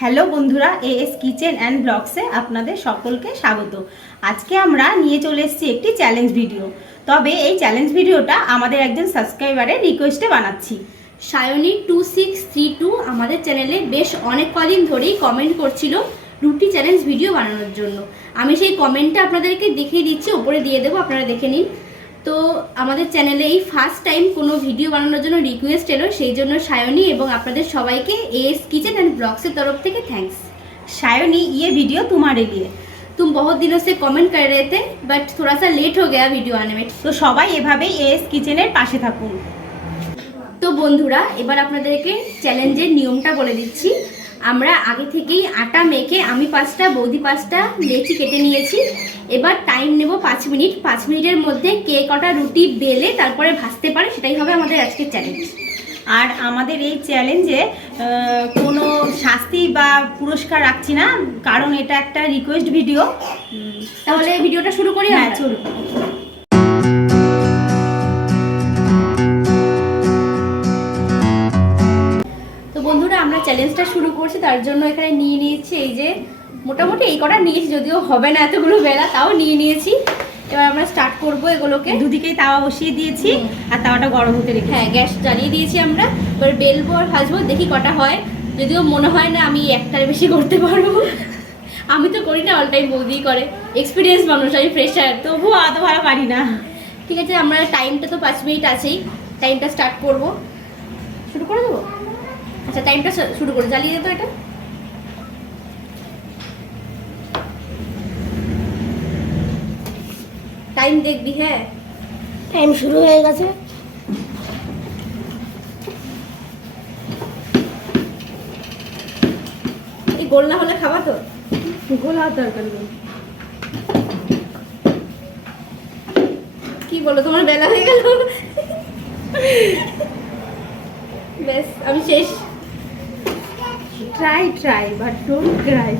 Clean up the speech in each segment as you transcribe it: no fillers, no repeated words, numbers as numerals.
Hello বন্ধুরা, as kitchen and ব্লগসে আপনাদের সকলকে স্বাগত। আজকে আমরা নিয়ে চলে এসেছি একটি চ্যালেঞ্জ ভিডিও। তবে এই চ্যালেঞ্জ ভিডিওটা আমাদের একজন সাবস্ক্রাইবারের রিকোয়েস্টে বানাচ্ছি। সায়নী 2632 আমাদের চ্যানেলে বেশ অনেক কদিন ধরেই কমেন্ট করছিল রুটি চ্যালেঞ্জ ভিডিও বানানোর জন্য। আমি সেই কমেন্টটা আপনাদেরকে দেখিয়ে দিচ্ছি, ওপরে দিয়ে দেবো, আপনারা দেখে নিন। তো আমাদের চ্যানেলে এই ফার্স্ট টাইম কোনো ভিডিও বানানোর জন্য রিকোয়েস্ট এলো, সেই জন্য সায়নী এবং আপনাদের সবাইকে एएस किचन एंड ब्लॉग्स तरफ থেকে थैंक्स। सायनी, ये वीडियो तुम्हारे लिए। तुम बहुत दिनों से कमेंट कर रहे थे बट थोड़ा सा लेट हो गया वीडियो आने में। তো সবাই এভাবেই এএস কিচেনের পাশে থাকুন। তো বন্ধুরা, এবার আপনাদেরকে চ্যালেঞ্জের নিয়মটা বলে দিচ্ছি। আমরা আগে থেকেই আটা মেখে আমি 5টা, বৌদি 5টা লেচি কেটে নিয়েছি। এবার টাইম নেব 5 মিনিট। 5 মিনিটের মধ্যে কে কটা রুটি বেলে তারপরে ভাজতে পারে সেটাই হবে আমাদের আজকের চ্যালেঞ্জ। আর আমাদের এই চ্যালেঞ্জে কোনো শাস্তি বা পুরস্কার রাখছি না, কারণ এটা একটা রিকোয়েস্ট ভিডিও। তাহলে ভিডিওটা শুরু করি। হ্যাঁ, চলুন। তো বন্ধুরা, আমরা চ্যালেঞ্জটা শুরু করছি। তার জন্য এখানে নিয়ে নিয়েছি এই যে মোটামুটি এই কটা নিয়েছি, যদিও হবে না এতগুলো বেলা, তাও নিয়ে নিয়েছি। এবার আমরা স্টার্ট করবো এগুলোকে। দুদিকেই তাওয়া বসিয়ে দিয়েছি আর তাওয়াটা গরম হতে রেখে। হ্যাঁ, গ্যাস জ্বালিয়ে দিয়েছি আমরা। এবার বেলবো আর ভাজবো, দেখি কটা হয়। যদিও মনে হয় না আমি একটার বেশি করতে পারবো। আমি তো করি না, অল টাইম বৌদিই করে, এক্সপিরিয়েন্স মানুষ, আমি ফ্রেশার, তবুও অত ভালো পারি না। ঠিক আছে, আমরা টাইমটা তো 5 মিনিট আছেই, টাইমটা স্টার্ট করব। শুরু করে দেবো? আচ্ছা, টাইমটা শুরু করে জ্বালিয়ে দেবো এটা। টাইম দেখবি? হ্যাঁ, টাইম শুরু হয়ে গেছে। এই গোল না হলে খাবা তো? গোল হওয়ার দরকার নেই। কি বলো, তোমার বেলা হয়ে গেল? ব্যাস, আমি শেষ। Try but don't cry.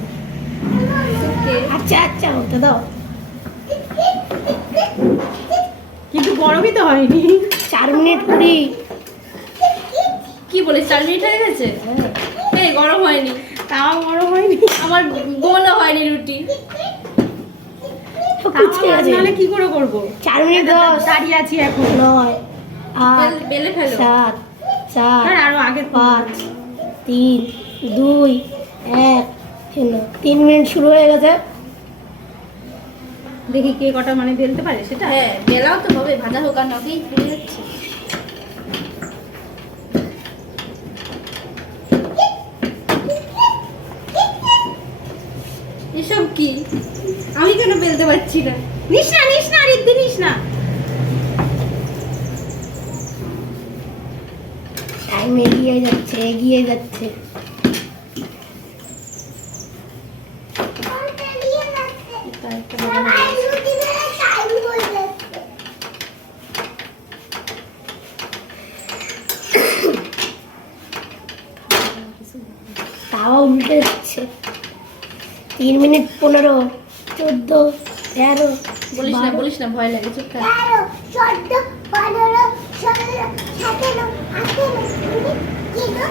Okay, আচ্ছা আচ্ছা, হতে দাও। কিন্তু গরমই তো হয়নি। 4 মিনিট কুড়ি। কি বলে 4 মিনিট হয়ে গেছে? এই গরম হয়নি, তাও গরম হয়নি। আমার গোলও হয়নি রুটি। কুচকে গেছে। নাহলে কি করে করবো? 4 মিনিট 10। দাঁড়িয়ে আছি এখন। 9 8 বেলে ফেলো। 7 4 আরো আগে 5 3 2 1। 3 মিনিট শুরু হয়ে গেছে। দেখি কে কটা মানে বেলতে পারে সেটা। হ্যাঁ, বেলাও তো হবে, ভাজা হোক আর নাকি ফেলে যাচ্ছে। এসব কি? আমি কেন বেলতে পারছি না? নিস না রিদ্ধি, নিস না। টাইম এগিয়ে যাচ্ছে। এটা একটা বড় হয়ে গেছে। তাও উল্টে যাচ্ছে। 3 মিনিট 15 14 13 বলিস না, ভয় লাগে, চুপ থাক। 13 14 15 16 17 18 19 20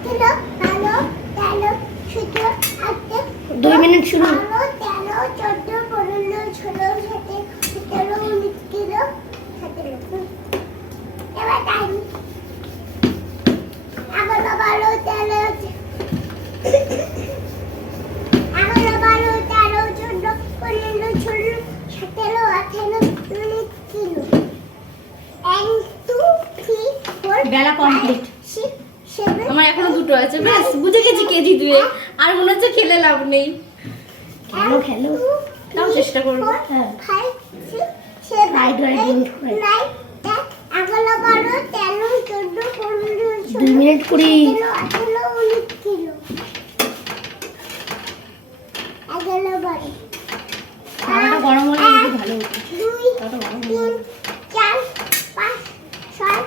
21 22 23 2 মিনিট শুরু। 13 14 15 16 17 18 19 17। এবার টাইম 11 12 13 11 12 13 14 15 16 17 18 19। 1 2 3 4 বেলা কমপ্লিট। 6 7 আমার এখনো দুটো আছে। ব্যাস, বুঝে গেছি কেজি 2 আর মনে হচ্ছে খেলে লাভ নেই। খেলো। তাও চেষ্টা করবো। হ্যাঁ, 5 6 7 Right, 8 right, 9 10 11 12 13 14 15 2 মিনিট 20। 18 19। 11 12 তাওয়াটা গরম হলে একটু ভালো হতো। 2 তাওয়াটা গরম 3 4 5 6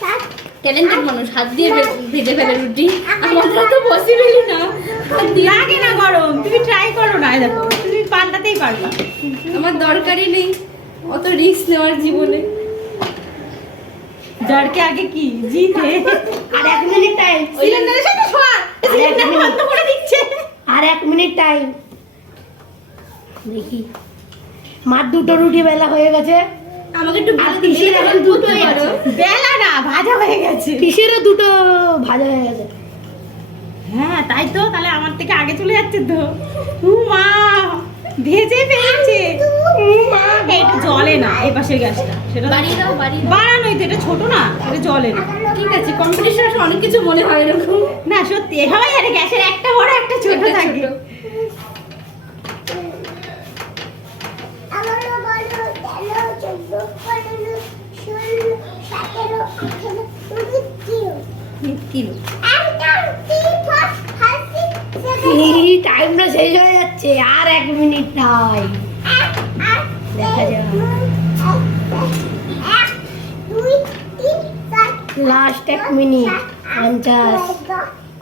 7 ট্যালেন্টেড মানুষ, হাত দিয়ে ভেজে ফেলে রুটি। আমাদের তো পসিবলই না। হাত দিয়ে লাগে না গরম, তুমি ট্রাই করো না। দেখো, তুমি পাল্টাতেই পারবা। আমার দরকারই নেই অত রিস্ক নেওয়ার জীবনে। डर के आगे की जीत है। আর 1 মিনিট টাইম। সিলিন্ডারের সাথে শোয়া, সিলিন্ডার বন্ধ করে দিচ্ছে। 1 মিনিট টাইম। দেখি মার 2টো রুটি বেলা হয়ে গেছে। আমাকে একটু আর বেলা পিসির দিলে এখন 2টো বলতে পারো। বেলা না, ভাজা হয়ে গেছে। পিসিরও 2টো ভাজা হয়ে গেছে। হ্যাঁ তাই তো, তাহলে আমার থেকে আগে চলে যাচ্ছে তো। মা ভেজে ফেলেছে। এটা জলে না, এই পাশের গ্যাসটা সেটা বাড়িয়ে দাও, বাড়িয়ে দাও। বাড়ানোই তো, এটা ছোট না, এটা জলে না। ঠিক আছে, কম্পিটিশন অনেক কিছু মনে হয় এরকম। না সত্যি এভাবেই আরে গ্যাসের একটা বড় একটা ছোট একটা থাকে। ছোট। 11, 12, 13, 14, 15, 16, 17, 18, 19, কিলো 1, 2, 3, 4, 5, 6, 7, এই টাইমটা শেষ হয়ে যাচ্ছে, আর 1 মিনিট টাইম। দেখা যাক। 1, 2, 3, 4, লাস্ট 1 মিনিট 50।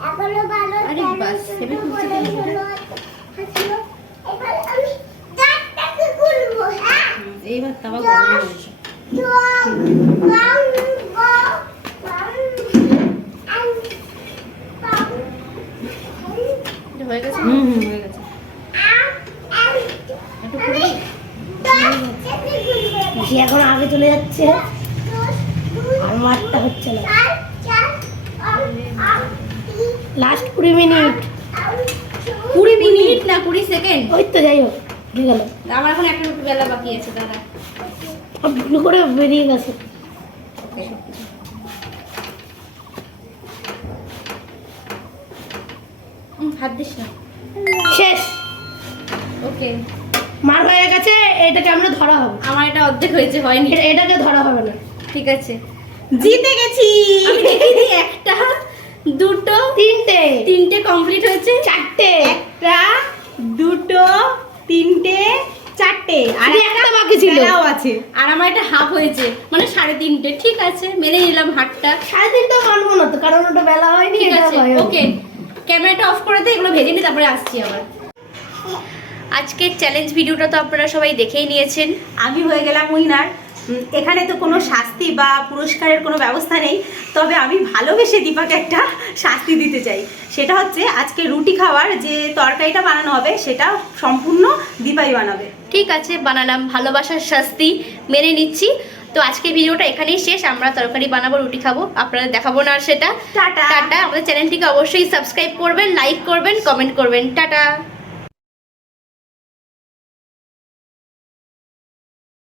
11, 12, আরে 13, বাস, 14, এবার 15, 16, 17, 18, এবার আমি 4টাকে গুনবো, হ্যাঁ? এইবার তাবা গরম হয়েছে। এটা হয়ে গেছে। হয়ে গেছে। পিসি এখন আগে চলে যাচ্ছে, আর মারটা হচ্ছে না। Last 20 minute. 20 মিনিট না 20 সেকেন্ড। ওই তো যাই হোক, হয়ে গেল। আমার এখন একটা রুটি বেলা বাকি আছে, দাদা। ভুল করে বেরিয়ে গেছে। হাত দিস না। শেষ। ওকে, মার হয়ে গেছে, এটাকে আমরা ধরা হবে। আমার এটা অর্ধেক হয়েছে, হয়নি। এটাকে ধরা হবে না। ঠিক আছে, জিতে গেছি। আমি দেখিয়ে দিই, একটা, দুটো, 3টে, তিনটে কমপ্লিট হয়েছে। 4টে, একটা, দুটো, তিনটে, চারটে, আর শুধু একটা বাকি ছিল। বেলাও আছে। আর আমার এটা হাফ হয়েছে, মানে 3.5। ঠিক আছে, মেনে নিলাম হাতটা। 3.5টা মানবো না তো, কারণ ওটা বেলা হয়নি। ঠিক এটা আছে, হয়নি। ওকে। ক্যামেরাটা অফ করে দিয়ে এগুলো ভেজে নিই, তারপরে আসছি আবার। আজকের চ্যালেঞ্জ ভিডিওটা তো আপনারা সবাই দেখেই নিয়েছেন। আমি হয়ে গেলাম উইনার। এখানে তো কোনো শাস্তি বা পুরস্কারের কোনো ব্যবস্থা নেই, তবে আমি ভালোবেসে দীপাকে একটা শাস্তি দিতে চাই। সেটা হচ্ছে আজকে রুটি খাওয়ার যে তরকারিটা বানানো হবে সেটা সম্পূর্ণ দীপাই বানাবে। ঠিক আছে, বানালাম, ভালোবাসার শাস্তি মেনে নিচ্ছি। তো আজকে ভিডিওটা এখানেই শেষ। আমরা তরকারি বানাবো, রুটি খাবো, আপনাদের দেখাবো না আর সেটা। টাটা। টাটা। আমাদের চ্যানেলটিকে অবশ্যই সাবস্ক্রাইব করবেন, লাইক করবেন, কমেন্ট করবেন। টাটা।